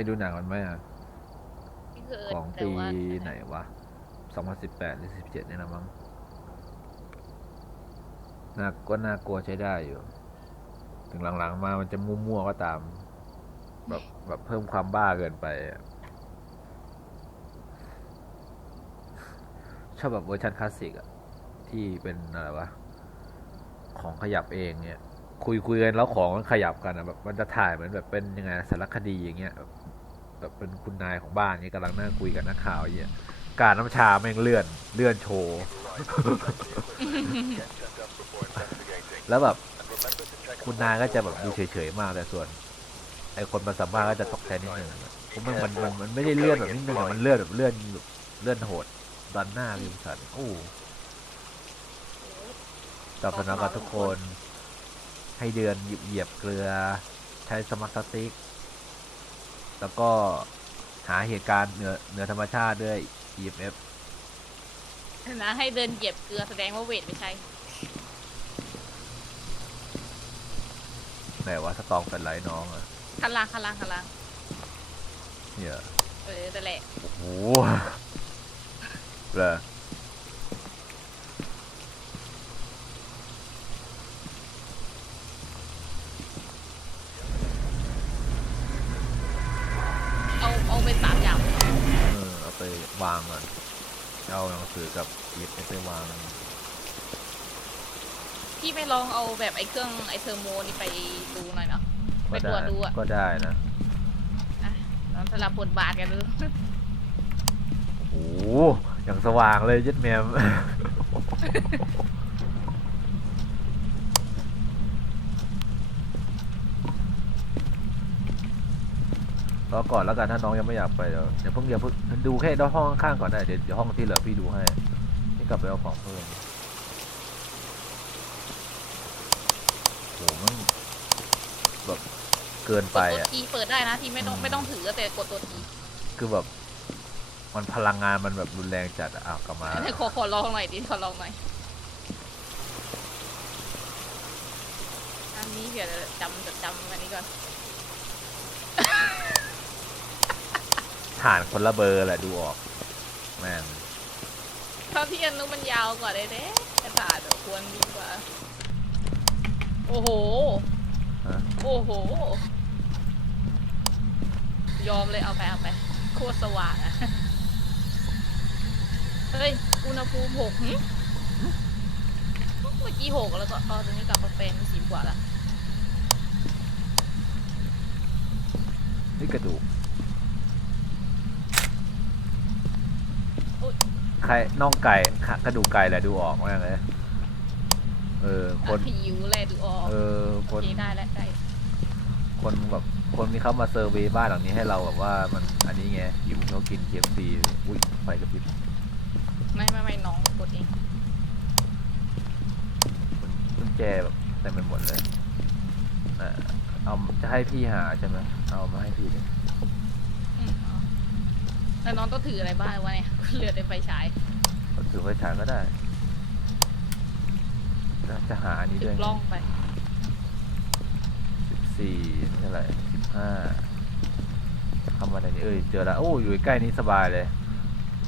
ยดูหนังมันไหมอะ ไม่เคยของแต่ปีว่าไหนวะ2018หรือ17เนี่ยนะมั้งน่าก็น่ากลัวใช้ได้อยู่ ถึงหลังๆมามันจะมั่วๆก็ตาม แบบแบบเพิ่มความบ้าเกินไปอะชอบแบบเวอร์ชันคลาสสิกอะที่เป็นอะไรวะ ของขยับเองเนี่ย คุยคุยกันแล้วของมันขยับกันอะแบบมันจะถ่ายเหมือนแบบเป็นยังไงสารคดีอย่างเงี้ยแบบ แบบเป็นคุณนายของบ้านเงี้กำลังนั่งคุยกับนักข่าวอย่างเงี้ยการน้ำชาแม่งเลื่อนเลื่อนโชว์ แล้วแบบคุณนายก็จะแบบดูเฉยๆมากแต่ส่วนไอคนมาสัมภาษณ์ก็จะตกใจนิดนึงผมมันมันมันมันไม่ได้เลื่อนแบบนิดนึงอะมันเลื่อนแบบเลื่อนแบบเลื่อนโหดดันหน้าริมสันโอ้ตอบสนองกับทุกคน ให้เดือนเหยียบเกลือ ใช้สมาร์ทสติ๊ก แล้วก็หาเหตุการณ์เหนือเหนือธรรมชาติด้วย EMF นะให้เดินเหยียบเกลือแสดงว่าเวทไม่ใช่ ไหนว่าสตองเป็นไรน้องอะคันล่างคันล่างคันล่างเนี่ยเออแต่นแหละ โอ้โหเหรอ เอาเอาไปสามอย่าง เออเอาไปวางก่อนเอาหนัง สือกับหยิบไปวางพี่ไม่ลองเอาแบบไอ้เครื่องไอ้เทอร์โมนี่ไปดูหน่อยเนาะไปก็ตรได้วจดูอะก็ได้นะลองสลับบทบาทกันดู โอ้โหอย่างสว่างเลยยัดแมม รอก่อนแล้วกันถ้าน้องยังไม่อยากไปเดี๋ยวเดี๋ยวเพิ่งเดี๋ยวเพิ่งดูแค่ด้านห้องข้างๆก่อนได้เดี๋ยวเดี๋ยวห้องที่เหลือพี่ดูให้นี่กลับไปเอาของเพิ่มโหมันแบบเกินกไปดตัวอะ ทีเปิดได้นะที่ไม่ต้องอืม ไม่ต้องถือแต่กดตัวทีคือแบบ มันพลังงานมันแบบรุนแรงจัดอะอ้าวกลับมาให้ขอขอลองหน่อยดิขอลองหน่อยอันนี้เดี๋ยวจำจดจำอันนี้ก่อน ฐานคนละเบอร์แหละดูออกแม่งเพราะที่อันนู้นมันยาวกว่าเด้เด้กระดาษอะควรดีกว่า โอ้โห ฮะโอ้โห ยอมเลยเอาไปเอาไป โคตรสว่างอะเฮ้ย อุณหภูมิหกหึเมื่อกี้หกแล้วก็ตอนนี้กลับมาเป็นสิบกว่าแล้วนี่กระดูก โอ๊ย ใครน่องไก่ขากระดูกไก่แหละดูออกมากเลยเออคนหิวแลดูออกเออ คโอน เคได้แล้วได้คนแบบคนมีเข้ามาเซอร์เวย์บ้านหลังนี้ให้เราแบบว่ามันอันนี้ไงหิวเขากินเคฟซีอุ้ยไฟกระพริบไม่ไม่ไม่น้องกดเองกุญแจแบบเต็มไปหมดเลยอะเอาจะให้พี่หาใช่ไหมเอามาให้พี่ดิอืมเอา แล้วน้องต้องถืออะไรบ้างวะเนี่ยเหลือแต่ไฟฉายเอาถือไฟฉายก็ได้แล้วจะหาอันนี้ถืด้วยอกล้องไป สิบสี่เท่าไหร่สิบห้าเข้ามาในนี้เอ้ยเจอแล้วโอ้อยู่ใกล้นี้สบายเลย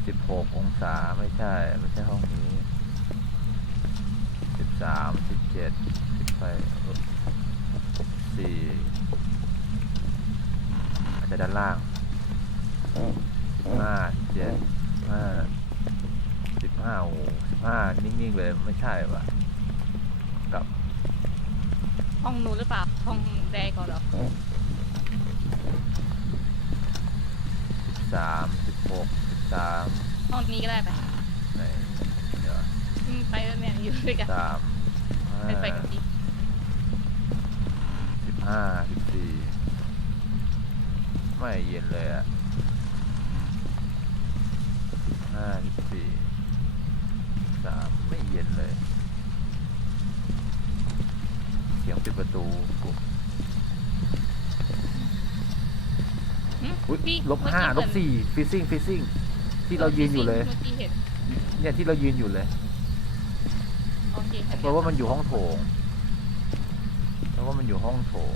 สิบหกองศาไม่ใช่ ไม่ใช่ห้องนี้สิบสามสิบเจ็ดสิบไปสี่อาจจะด้านล่างสิบ ห้าเจ็ดห้าสิบห้าโอ้สิบห้านิ่งๆเลยไม่ใช่ปะกับห้องนู้นหรือเปล่า ห้องแดงก่อนเหรอสิบสามสิบหกสิบสามห้องนี้ก็ได้ไปไหนเดี๋ยวอืมไปแล้วเนี่ยอยู่ด้วยกันสามห้าไปไปกับพี่สิบห้าสิบสี่ไม่เย็นเลยอะสิบ ห้าสิบสี่สามไม่เย็นเลย เสียงปิดประตูปุ๊บหึอุ๊ยพี่ลบเมื่อห้ากี้ลบสี่ฟิซซิ่งฟิซซิ่งที่เรายืนอยู่เลยเมื่อกี้เห็นเนี่ยที่เรายืนอยู่เลยโอเคเพราะว่ามันอยู่ห้องโถงเพราะว่ามันอยู่ห้องโถง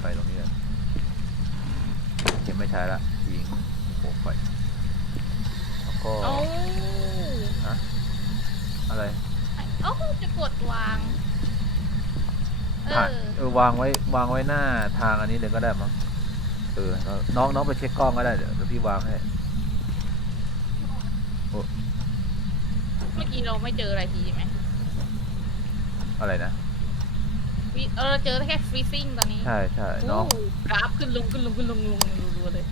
ไปตรงนี้เลยเห็นไหมไม่ใช้ละทิ้งโอ้ไปแล้ว ก็เอ้าอะไรเอ้าจะกดวางเอถ่ายอเออวางไว้วางไว้หน้าทางอันนี้เลยก็ได้มั้งเออแล้วน้องน้องไปเช็คกล้องก็ได้เดี๋ยวเดี๋ยวพี่วางให้เมื่อกี้เราไม่เจออะไรทีใช่ไหมอะไรนะวิเออเจอแค่ฟรีซิ่งตอนนี้ใช่ใช่น้องโกราฟขึ้นลงขึ้นลงขึ้นลงลงรัวๆเลย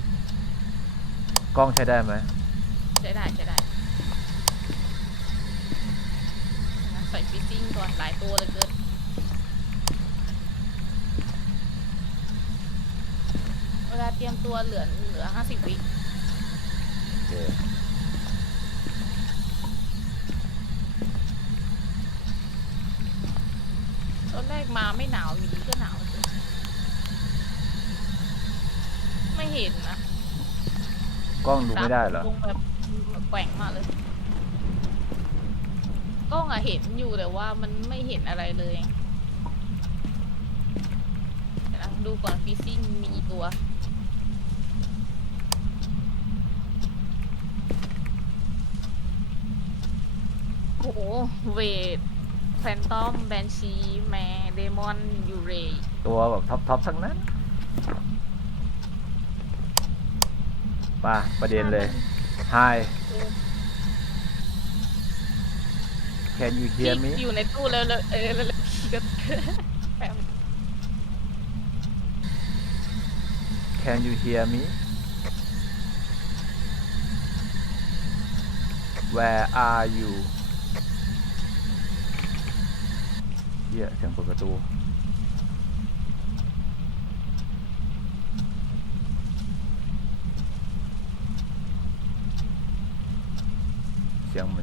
กล้องใช้ได้ไหม ใช้ได้ใช้ได้งั้นใส่ฟรีซิ่งก่อนหลายตัวเหลยเกินเวลาเตรียมตัวเหลือเหลือห้าสิบวิโอเคตอนแรกมาไม่หนาวอยู่ดีก็หนาวเลยไม่เห็นนะกล้องดูไม่ได้เหรอลงแบบ แกว่งมากเลยกล้องอะเห็นอยู่แต่ว่ามันไม่เห็นอะไรเลยเดี๋ยวนะดูก่อนฟีซิ่งมีกี่ตัว โอ้โหเวทแฟนตอมแบนชีแมเดมอนยูเรย์ตัวแบบท็อปท็อปทั้งนั้นป่ะประเด็นเลย Hi Can you hear me อยู่ในตู้แล้วเลยเออแล้วพี่ก็ แปม Can you hear me Where are you เหี้ยเสียงเปิดประตู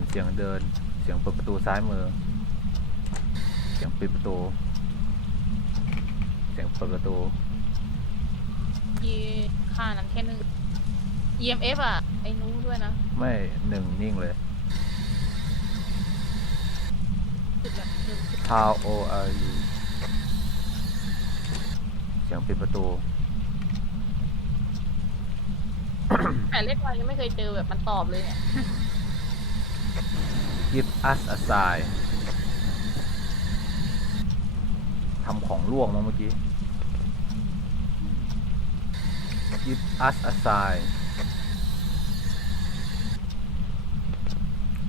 เสียงเหมือนเสียงเดิน เสียงเปิดประตูซ้ายมือ เสียงปิดประตู เสียงเปิดประตู ยีค่านั้นแค่หนึ่ง EMF อะ ไอ้นู้ด้วยนะไม่หนึ่งนิ่งเลย จุดแบบหนึ่งจุด How old are you เสียงปิดประตู แต่เล่นมายังไม่เคยเจอแบบมันตอบเลยเนี่ย Give us a sign ทำของล่วงมาเมื่อกี้ Give us a sign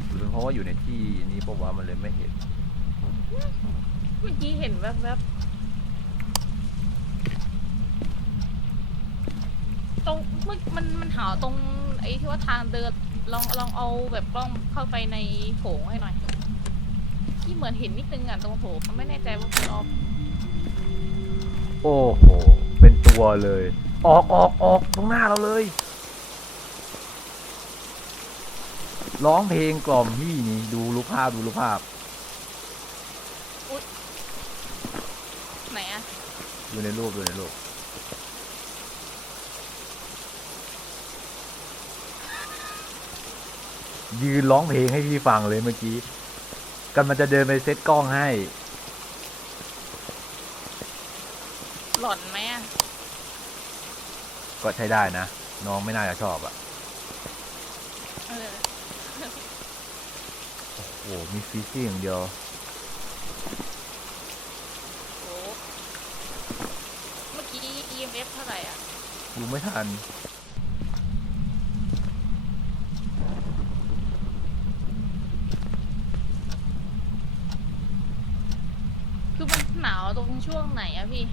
หรือเป็นเพราะว่าอยู่ในที่นี้เพราะว่ามันเลยไม่เห็น เมื่อกี้เห็นแวบๆ ตรงมื่อมันมันหาตรงไอ้ที่ว่าทางเดิน ลองลองเอาแบบกล้องเข้าไปในโถงให้หน่อย ที่เหมือนเห็นนิดนึงอะตรงโถงไม่แน่ใจว่าคุณออฟโอ้โห เป็นตัวเลย ออกออกออกตรงหน้าเราเลย ร้องเพลงกล่อมพี่นี่ดูรูปภาพดูรูปภาพ ไหนอะดูในรูปดูในรูป ยืนร้องเพลงให้พี่ฟังเลยเมื่อกี้กันมันจะเดินไปเซ็ตกล้องให้ หล่อนไหมอะก็ใช้ได้นะ น้องไม่น่าจะชอบอะเออโอ้โหมีฟีซี่อย่างเดียวโอ้เมื่อกี้ EMF เท่าไหร่อะดูไม่ทัน คือมันหนาวตรง ช่วงไหนอะพี่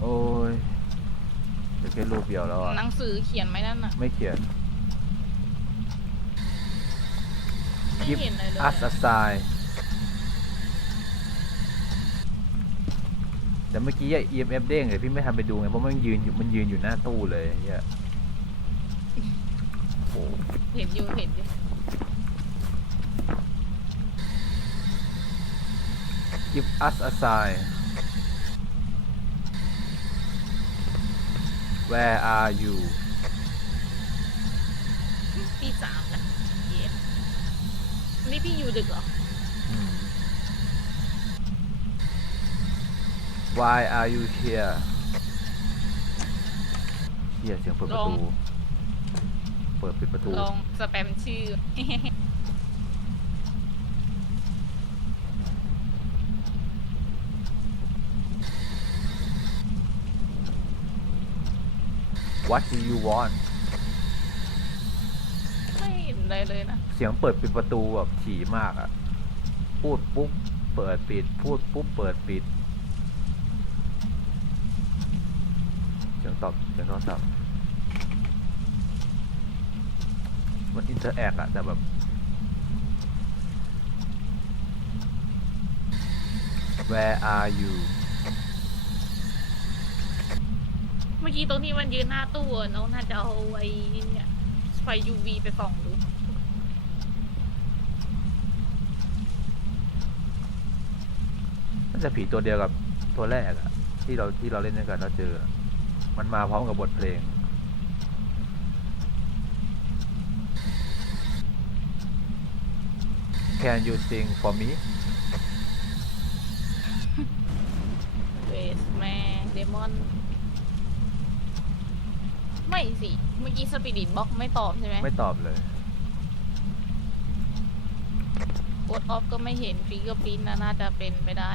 โอ้ยเดี๋ยวแค่รูปเดียวแล้วอะหนังสือเขียนไหมนั่นน่ะไม่เขียน ไม่ Give เห็นเลยเลย us a sign แต่เมื่อกี้อะ EMF เด้งเลยพี่ไม่ทันไปดูไงเพราะมันยืนอยู่มันยืนอยู่หน้าตู้เลยเฮียโอ้เห็นอยู่เห็นอยู่ Give us a sign Where are you ตีสามนะเย็นวันนี้พี่อยู่ดึกเหรออืม Why are you here เฮียเสียงเปิดประตูเปิดปิดประตู ลองสแปมชื่อ What do you want ไม่เห็นอะไรเลยนะ เสียงเปิดปิดประตูแบบถี่มากอะพูดปุ๊บ เปิดปิด พูดปุ๊บ เปิดปิด เสียง ตอบเสียงโทรศัพท์มันอินเตอร์แอคอะแต่แบบ Where are you เมื่อกี้ตรงที่มันยืนหน้าตู้อะน้องน่าจะเอาไอ้เนี่ยไฟ UV ไปส่องดูน่าจะผีตัวเดียวกับตัวแรกอะที่เราที่เราเล่นด้วยกันแล้วเจอ มันมาพร้อมกับบทเพลง Can you sing for me เวสแมนเดมอน ไม่สิ เมื่อกี้สปิริตบ็อกไม่ตอบใช่ไหมไม่ตอบเลย กดออฟก็ไม่เห็นฟิกเกอร์พินน่าจะเป็นไปได้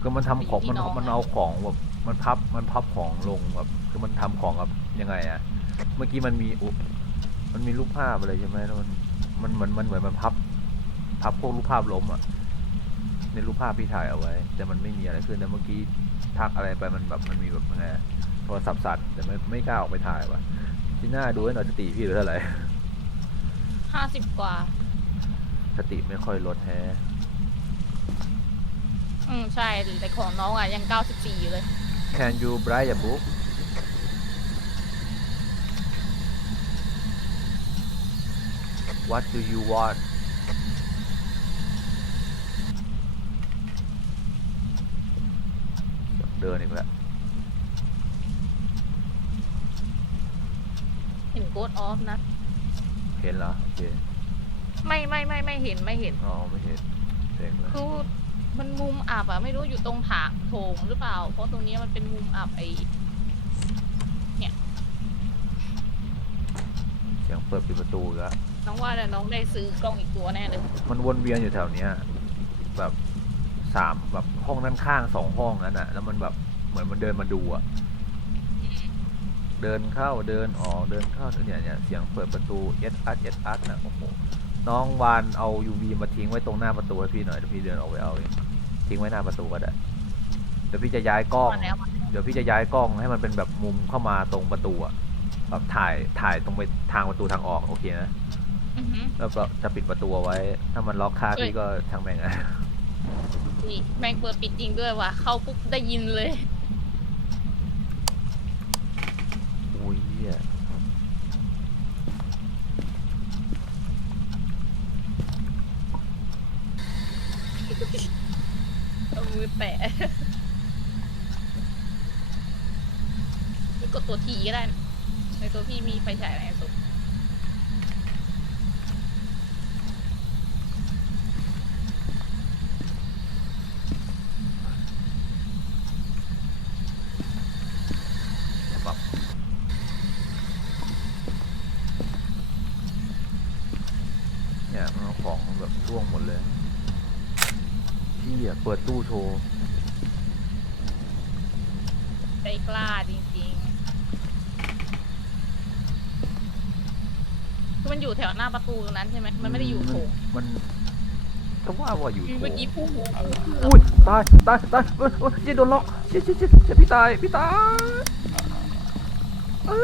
คือมันทำของพี่มันน้องมันอะเอาของแบบ มันพับมันพับของลงแบบคือมันทำของแบบยังไงอะเมื่อกี้มันมีอุมันมีรูปภาพอะไรใช่ไหมแล้วมันมันเหมือนมันเหมือนมันพับ พับพวกรูปภาพล้มอะในรูปภาพพี่ถ่ายเอาไว้ แต่มันไม่มีอะไรขึ้นแต่เมื่อกี้ทักอะไรไปมันแบบมันมีแบบยังไงอะโทรศัพท์สั่นแต่ไม่ไม่กล้าออกไปถ่ายว่ะที่หน้าดูให้หน่อยสติพี่เหลือเท่าไหร่ห้าสิบกว่า สติไม่ค่อยลดแฮะอืมใช่แต่ของน้องอะยังเก้าสิบสี่อยู่เลย Can you bright a book What do you want เดินอีกแล้วเห็นโกดออฟนะ เห็นเหรอโอเคไม่ไม่ไม่ไม่เห็นไม่เห็น อ๋อไม่เห็นเซ็งเลย คือ มันมุมอับอะไม่รู้อยู่ตรงถางโถงหรือเปล่า เพราะตรงนี้มันเป็นมุมอับไอเสียงเปิดปิดประตูอีกแล้วน้องว่าแต่น้องได้ซื้อกล้องอีกตัวแน่เลยมันวนเวียนอยู่แถวเนี้ยแบบสามแบบห้องด้านข้างสองห้องนั้นอะแล้วมันแบบเหมือนมันเดินมาดูอะเดินเข้าเดินออกเดินเข้าเนี่ยเนี่ยเสียงเปิดประตูเอสอัดเอสอัดนะโอ้โห น้องวานเอายูวีมาทิ้งไว้ตรงหน้าประตูให้พี่หน่อยเดี๋ยวพี่เดินออกไปเอาเองทิ้งไว้หน้าประตูก็ได้เดี๋ยวพี่จะย้ายกล้องมาแล้วมาแล้วเดี๋ยวพี่จะย้ายกล้องให้มันเป็นแบบมุมเข้ามาตรงประตูอะแบบถ่ายถ่ายตรงไปทางประตูทางออกโอเคนะอือหือแล้วก็จะปิดประตูเอาไว้ ถ้ามันล็อกคาเอ้ยพี่ก็ช่างแม่งอะ นี่แม่งเปิดปิดจริงด้วยว่ะเข้าปุ๊บได้ยินเลย อุ้ยเหี้ย เอามือ แตะนี่กดตัวทีก็ได้นะในตัวพี่มีไฟฉายอะไรสุด แบบเนี่ยมันเอาของแบบร่วงหมดเลยพี่อะ เปิดตู้โชว์ใจกล้าจริงๆคือมันอยู่แถวหน้าประตูตรงนั้นใช่ไหมมันไม่ได้อยู่โถงมันก็ว่าว่าอยู่โถเมื่องกี้พุ่งหัวอุ้ยตายตายตายเอ้ยเอ้ยเจ๊โดนล็อกเจ๊เจ๊เจ๊เจ๊พี่ตายพี่ตายเอ้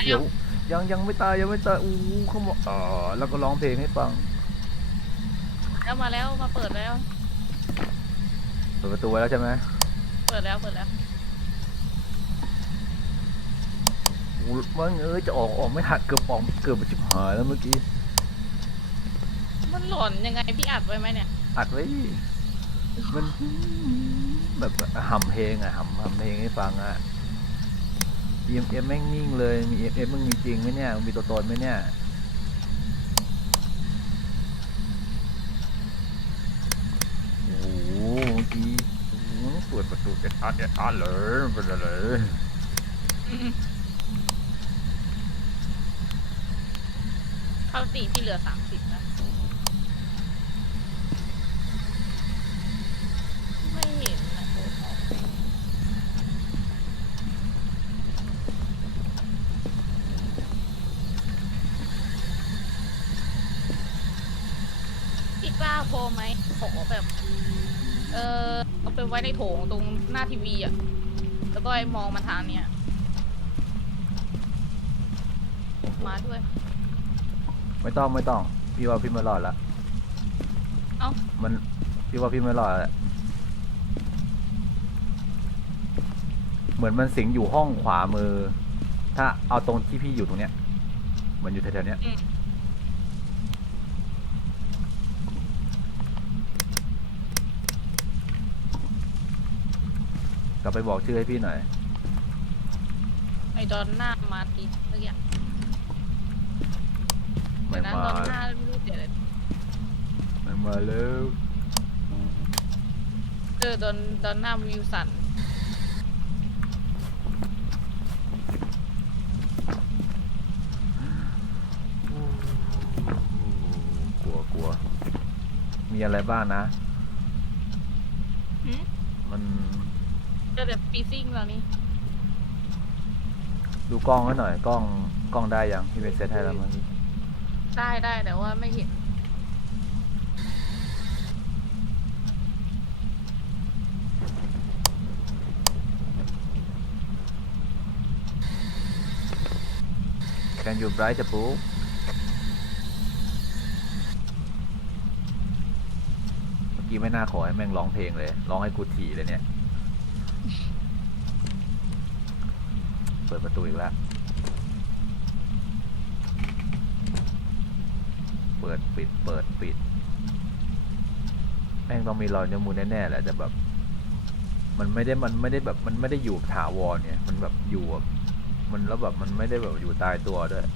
ยเดี๋ยวยังยังไม่ตายยังไม่ตายอู้เขาบอกอ่าแล้วก็ร้องเพลงให้ฟัง แล้วมาแล้วมาเปิดแล้ว เปิดประตูไว้แล้วใช่ไหมเปิดแล้วเปิดแล้วอู้มันเอ้ยจะออกออกไม่หักเกือบออกเกือบไปชิบหายแล้วเมื่อกี้มันหลอนยังไงพี่อัดไว้ไหมเนี่ยอัดไว้ดิมันแบบห่ำเพลงอะห่ำห่ำเพลงให้ฟังอะ EMF แม่งนิ่งเลยมี EMF มึงมีจริงไหมเนี่ยมึงมีตัวตนไหมเนี่ย โอ้โหเมื่อกี้อื้อเปิ ดูเอ็ดอัดเอ็ดอัดเลยเป็นอะไรเข้าตีที่เหลือสามสิบนะไม่เห็นนะโอ้โหพี่กล้าโพลไหมขอแบบ เออ เอาไปไว้ในโถงตรงหน้าทีวีอะแล้วก็ให้มองมาทางเนี้ย มาด้วย ไม่ต้องไม่ต้อง พี่ว่าพี่ไม่รอดละเอ้า มันพี่ว่าพี่ไม่รอดละเหมือนมันสิงอยู่ห้องขวามือ ถ้าเอาตรงที่พี่อยู่ตรงเนี้ยเหมือนอยู่แถวๆเนี้ย อืม กลับไปบอกชื่อให้พี่หน่อย ไอดอนหน้ามาติเมื่อกี้ไม่เดี๋ยวนะมาดอนหน้าไม่รู้เดี๋ยวอะไรไม่มาแล้วเออดอนดอนหน้าวิวสันกลัวกลัวมีอะไรบ้างนะ หืม มัน เจอแต่ฟีซิ่งแล้วนี่ดูกล้องให้หน่อยกล้องกล้องได้ยังพี่ไปเซตให้แล้วเมื่อกี้ได้ได้แต่ว่าไม่เห็นแคนยูไบรท์จะปุ๊เมื่อกี้ไม่น่าขอให้แม่งร้องเพลงเลยร้องให้กูถี่เลยเนี่ย เปิดประตูอีกแล้ว เปิดปิด เปิดปิด แม่งต้องมีรอยนิ้วมือแน่ๆแหละแต่แบบ มันไม่ได้มันไม่ได้แบบมันไม่ได้อยู่ถาวรเนี่ย มันแบบอยู่แบบมันแล้วแบบมันไม่ได้แบบอยู่ตายตัวด้วย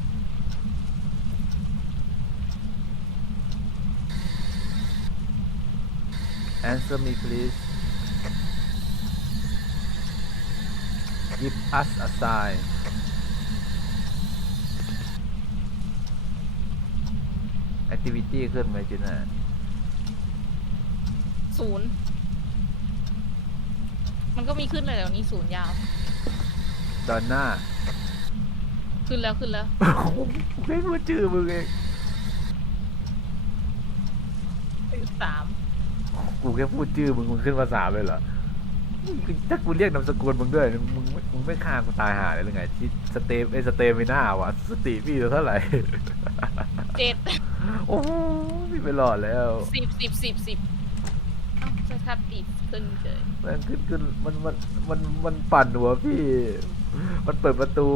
Answer me please Give us a sign Activity ขึ้นไหมจิน่าศูนย์ มันก็มีขึ้นเลยเดี๋ยวนี้ศูนย์ยาว ดอนหน้าขึ้นแล้วขึ้นแล้วไม่รู้ชื่อมึงเองสาม กูแค่พูดชื่อมึงมึงขึ้นมาสามเลยเหรอ ถ้ากูเรียกนามสกุลมึงด้วยมึงไม่มึงไม่ฆ่ากูตายหาเลยหรือไงที่สเตมไอยสเตมิน่าวะสติพี่เท่าไหร่เจ็ดโอ้พี่ไปหลอดแล้วสิบสิบสิบสิบเอ้าจะทับติดขึ้นเฉยมันขึ้นขึ้นมันมันมันมันปั่นหัวพี่ มันเปิดประตู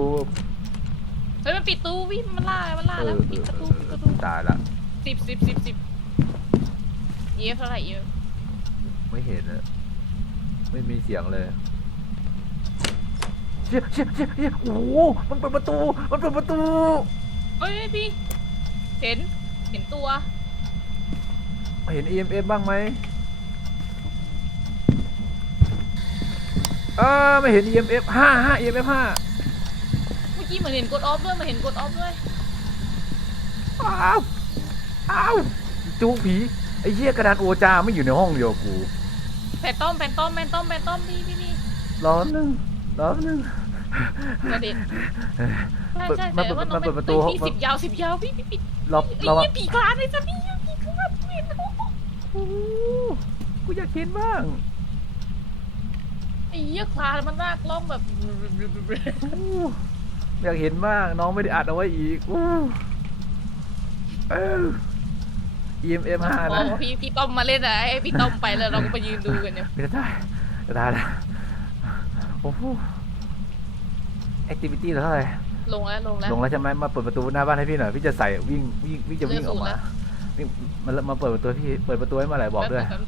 เฮ้ยมันปิดตู้วิมันล่ามันล่าเอแล้วอปิดประตูปิดประตูตายละสิบสิบสิบสิบเยอะเท่าไหร่เยอะไม่เห็นอะ ไม่มีเสียงเลยเชี่ยเชี่ยเชี่ยเชี่ยโอ้โหมันเปิดประตู มันเปิดประตูเฮ้ยพี่ เห็น เห็นตัว เห็น EMF บ้างไหมอ่าไม่เห็น EMF ห้าห้า EMF ห้าเมื่อกี้เหมือนเห็นกดออฟด้วยเหมือนเห็นกดออฟด้วย อ้าว อ้าวจูกผี ไอ้เหี้ยกระดานโอจาไม่อยู่ในห้องเดียวกั บกูแผ่นต้อมแผ่นต้อมแผ่นต้อมแผ่นต้อมพี่พี่พี่รอหนึ่งรอหนึ่งกระเด็นใช่เปิดใช่มันแต่เปิดว่าน้องมันเปิดประตูพี่สิบยาวสิบยาวพี่พี่พี่รอไอ้รอเหี้ยผีคลานเลยจ้ะพี่ผีคลานพี่โอ้โหกูอยากเห็นบ้างไอ้เหี้ยคลานมันลากล่องแบบโอ้อยากเห็นบ้างน้องไม่ได้อัดเอาไว้อีกอู้เออ EMF ห้าอ๋นะอพี่พี่ต้อมมาเล่นอะให้พี่ต้อมไปแล้วเราก็ไปยืนดูกันเนี่ย ไม่ได้จะได้ละโอ้โห activity เท่าไหร่ ลงแล้วลงแล้ว ลงแล้วใช่ไหมมาเปิดประตูหน้าบ้านให้พี่หน่อย พี่จะใส่วิ่งวิ่งวิ่งจะวิ่งออกมาวิ่งมันมาเปิดประตูพี่เปิดประตูให้เมาไหร่บอกด้วยแป๊บ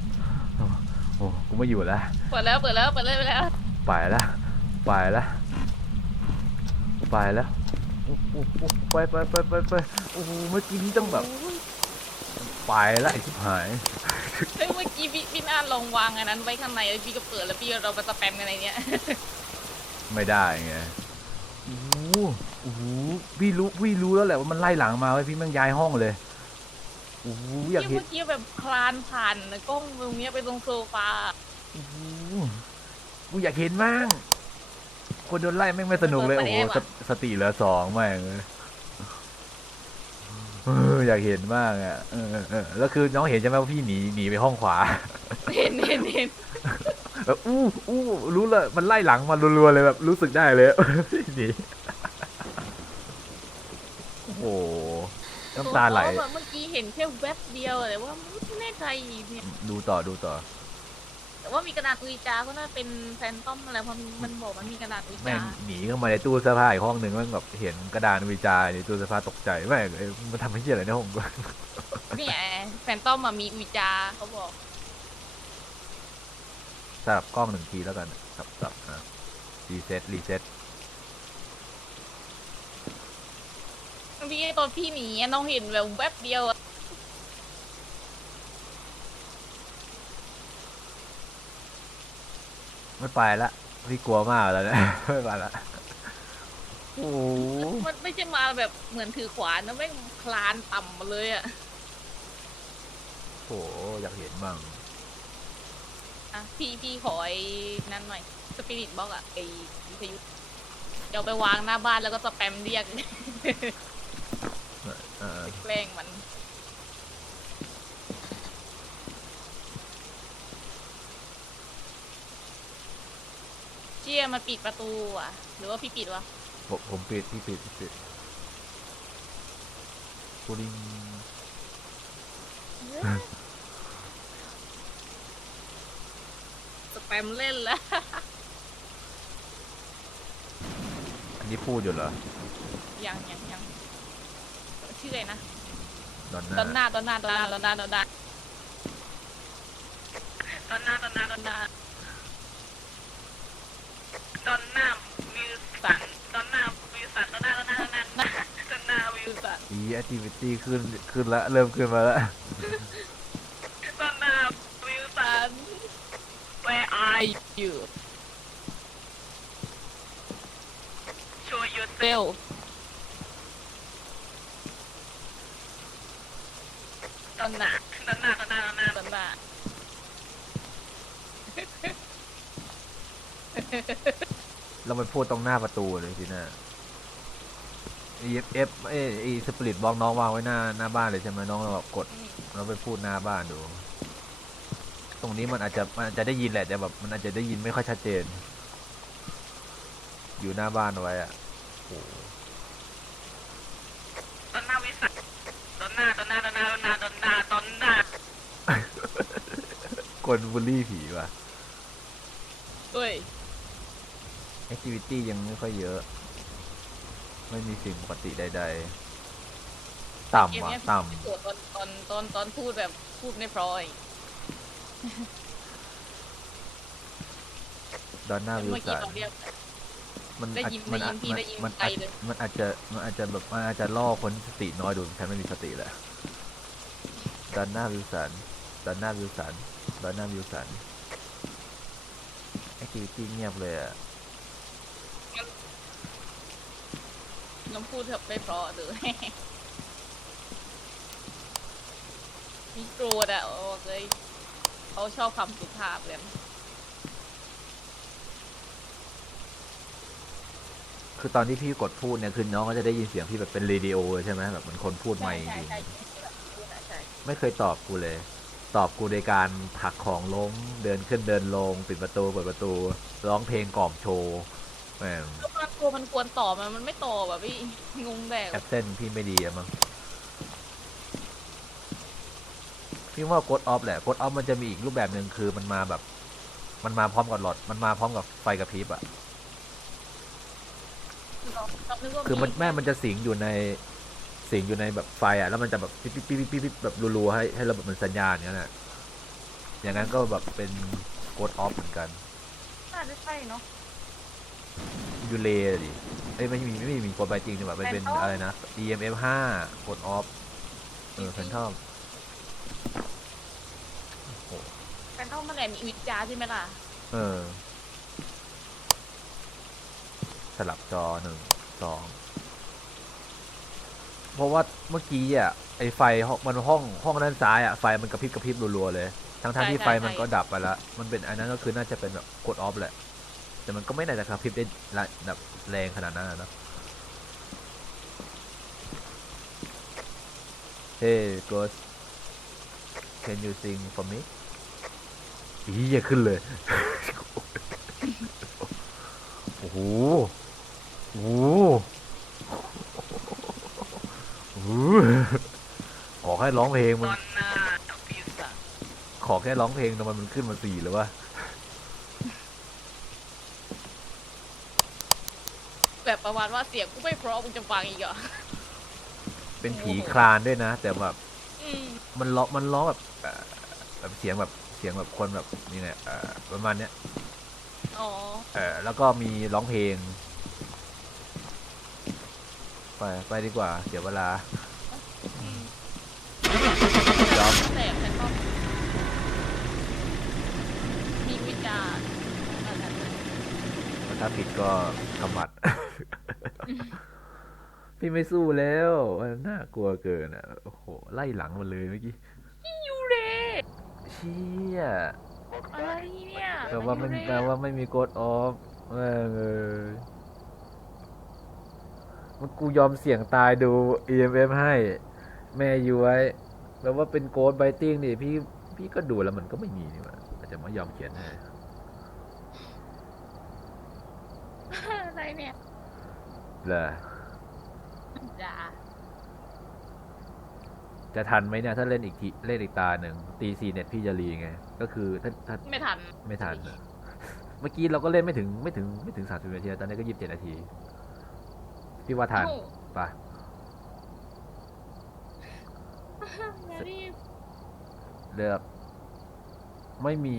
โอ้โอ้กูไม่อยู่แล้วๆเปิดแล้วเปิดแล้วเปิดเลยไปแล้ว ไปละไปละไปแล้วโอ้โหโอ้โหไปไปไปไปไปโอ้โหเมื่อกี้นี้ต้องแบบโอ้ย ไปแล้วไอ้ชิบหาย เฮ้ยเมื่อกี้พี่พี่น่าลองวางอันนั้นไว้ข้างในแล้วพี่ก็เปิดแล้วพี่เราไปสแปมกันในเนี้ย ไม่ได้ไงโอ้โหโอ้โหพี่รู้พี่รู้แล้วแหละว่ามันไล่หลังมาไว้ยพี่แม่งย้ายห้องเลยโอ้โหอยากที่เห็นเมื่อกี้แบบคลานผ่านกล้องตรงเนี้ยไปตรงโซฟาโอ้โหกูอยากเห็นมั่งคนโดนไล่แม่งไม่สนุกเลยโอ้โหสติสติเหลือสองแม่งเลยเอออยากเห็นมากอะเออเออเออแล้วคือน้องเห็นใช่ไหมว่าพี่หนีหนีไปห้องขวา เห็นเห็นเห็นแบบอู้อู้รู้เลยมันไล่หลังมารัวๆเลยแบบรู้สึกได้เลยพี่หนีโอ้โหน้ำตาไหลตัวเขแบบเมื่อกี้เห็นแค่แวบเดียวแต่ว่าไม่แน่ใจเนี่ยดูต่อดูต่อ แต่ว่ามีกระดาษอุยจาก็น่าเป็นแฟนต้อมอะไรเพราะมันบอกมันมีกระดาษอุยแม่งจาหนีเข้ามาในตู้เสื้อผ้าอีกห้องหนึ่งแม่งแบบเห็นกระดานวิจารณ์ในตู้เสื้อผ้าตกใจแม่งเอ้ยมันทำให้เหี้ยอะไรในห้องกูเนี่ยแฟนต้อมมามีอุยจาเขาบอกสลับกล้องหนึ่งทีแล้วกันสับสับอะรีเซ็ตรีเซ็ตพี่ตอนพี่หนีอะน้องเห็นแบบแวบเดียวอะ ไม่ไปละพี่กลัวมากแล้วเนะ ไม่ไปละโอ้โหมันไม่ใช่มาแบบเหมือนถือขวานนะไม่งคลานต่ำมาเลยอะโอ้โหอยากเห็นมั่งอะพี่พี่ขอไอ้นั่นหน่อยสปิริตบ็อกอะไอ้วิทยุเดี๋ยวไปวางหน้าบ้านแล้วก็สแปมเรียกเออแกล้งมัน เชี่ยมันปิดประตูอะ หรือว่าพี่ปิดวะผมผมปิดพี่ปิดพี่ปิดกูดิงสแปมเล่นแล้ว อันนี้พูดอยู่เหรอยังยังยังชื่ออะไรนะดอนดอนหน่าน้าดอนหน้าดอนหน้าดอนหน้าดอนหน้าดอนหน้าดอนหน้าดอนหน้าดอนหน้าวิวสันดอนหน้าวิวสันดอนหน้าดอนหน้าดอนหน้าดอนหน้าวิวสัน อี แอคทิวิตี้ขึ้นขึ้นละเริ่มขึ้นมาแล้วดอนหน้าวิวสัน Where are you Show yourself ดอนหน้าดอนหน้าดอนหน้าดอนหน้าดอนหน้าเราไปพูดตรงหน้าประตูเลยสินะ เอฟเอฟเอไอสปริตบอกน้องวางไว้หน้าหน้าบ้านเลยใช่ไหมน้องเราแบบกดเราไปพูดหน้าบ้านดู ตรงนี้มันอาจจะมันอาจจะได้ยินแหละแต่แบบมันอาจจะได้ยินไม่ค่อยชัดเจน อยู่หน้าบ้านเอาไว้อะโอ้โหดอนหน้าวิสันดอนหน้าดอนหน้าดอนหน้าดอนหน้าดอนหน้าดอนหน้าคนบูลลี่ผีว่ะเฮ้ยแอคทิวิตี้ยังไม่ค่อยเยอะ ไม่มีสิ่งปกติใดๆต่ำว่ะต่โกรธตอนตอนตอนตอนพูดแบบพูดไม่เพราะอีกำดอนน่าวิวเมื่อกี้สันตอนเรียก มันได้อาจยินมันได้อาจยินพี่ได้ยินมันไกลอาจเลย มันอาจจะมันอาจจะแบบมันอาจจะล่อคนที่สติน้อยดูฉันไม่มีสติแหละดอนน่าวิวสันดอนน่าวิวสันดอนน่าวิวสันแอคทิวิตี้เงียบเลยอะ น้องพูดแบบไม่เพราะเลยมีโกรธอะบอกเลยเขาชอบคำสุภาพเลยคือตอนที่พี่กดพูดเนี่ยคือน้องก็จะได้ยินเสียงพี่แบบเป็นเรดิโอใช่ไหมแบบเหมือนคนพูดไม่จใช่ริงใช่ใช่พูดอะใช่ไม่เคยตอบกูเลย ตอบกูโดยการผลักของล้มเดินขึ้นเดินลง ปิดประตูเปิดประตู ร้องเพลงกล่อมโชว์แหม แล้วมันกลัวมันควรตอบมันมันไม่ตอบแบบพี่งงแดกแอปเซนพี่ไม่ดีอะมั้งพี่ว่ากดออฟแหละกดออฟมันจะมีอีกรูปแบบหนึ่งคือมันมาแบบ มันมาพร้อมกับหลอด มันมาพร้อมกับไฟกระพริบอะคือมันแม่มันจะสิงอยู่ในสิงอยู่ในแบบไฟอะแล้วมันจะแบบปิ๊บปิ๊บปิ๊บปิ๊บปิ๊บแบบรัวๆให้ให้เราแบบมันสัญญาณอย่างนั้นแหละอย่างนั้นก็แบบเป็นกดออฟเหมือนกันน่าจะใช่เนาะ ยูเลดิเอ้ยไม่มีไม่มีมีกดไปจริงนี่หว่ามันเป็น Phantom อะไรนะ EMF 5กดออฟเออแฟนทอมแฟนทอมเมื่อไหร่มีวิจาใช่ไหมล่ะ เออ สลับจอหนึ่งสองเพราะว่าเมื่อกี้อะไอไฟห้องมันห้องห้องด้านซ้ายอะไฟมันกระพริบกระพริบรัวๆเลย ทั้งๆที่ใช่ไฟใช่มันก็ดับไปแล้ว มันเป็นอันนั้นก็คือน่าจะเป็นแบบกดออฟแหละ แต่มันก็ไม่น่าจะกระพริบได้ละแบบแรงขนาดนั้นอะเนอะ Hey ghost can you sing for me อีอย่าขึ้นเลย โอ้โห โอ้โหโอ้โหขอแค่ร้องเพลงตมันอนหน้าพิซซ่าขอแค่ร้องเพลงทำไมมันขึ้นมาสี่หรือวะ แบบประมาณว่าเสียงกูไม่เพราะมึงจะฟังอีกเหรอเป็นผีคลานด้วยนะ แต่แบบอืมมันร้องมันร้องแบบเอ่อแบบเสียงแบบเสียงแบบคนแบบนี่แหละเอ่อประมาณเนี้ยอ๋อเออแล้วก็มีร้องเพลง ไปไปดีกว่า เสียเวลา อืมยอมแต่แฟนทอมมีวิจาอะไรนะถ้าผิดก็ขมัด พี่ไม่สู้แล้วมันน่ากลัวเกินอะโอ้โหไล่หลังมันเลยเมื่อกี้ยูเรเชี่ยอะไรเนี่ยแปลว่าไม่ยูเรแปลว่าไม่มีกดออฟแม่งเอยมันกูยอมเสี่ยงตายดู EMF ให้ แม่ย้วยแปลว่าเป็นโกดไบติ้งนี่พี่พี่ก็ดูแล้วมันก็ไม่มีนี่หว่าอาจจะไม่ยอมเขียนให้อะไรเนี่ย เหรอจ้าจะทันไหมเนี่ย ถ้าเล่นอีกทีเล่นอีกตาหนึ่งตีซีเน็ตพี่จะรีไง ก็คือถ้าถ้าไม่ทัน ไม่ทันอะเมื่อกี้เราก็เล่นไม่ถึงไม่ถึงไม่ถึงสามสิบนาที ตอนนี้ก็ยี่สิบเจ็ดนาที พี่ว่าทันโอ้ปะอย่ารีบเลือกไม่มี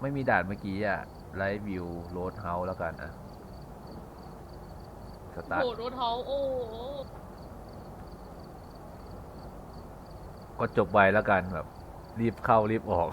ไม่มีด่านเมื่อกี้อะไลฟ์วิวโรดเฮาส์แล้วกันอะ สตาร์ทโหรถเท้าโอ้โหก็จบไวแล้วกันแบบ รีบเข้ารีบออก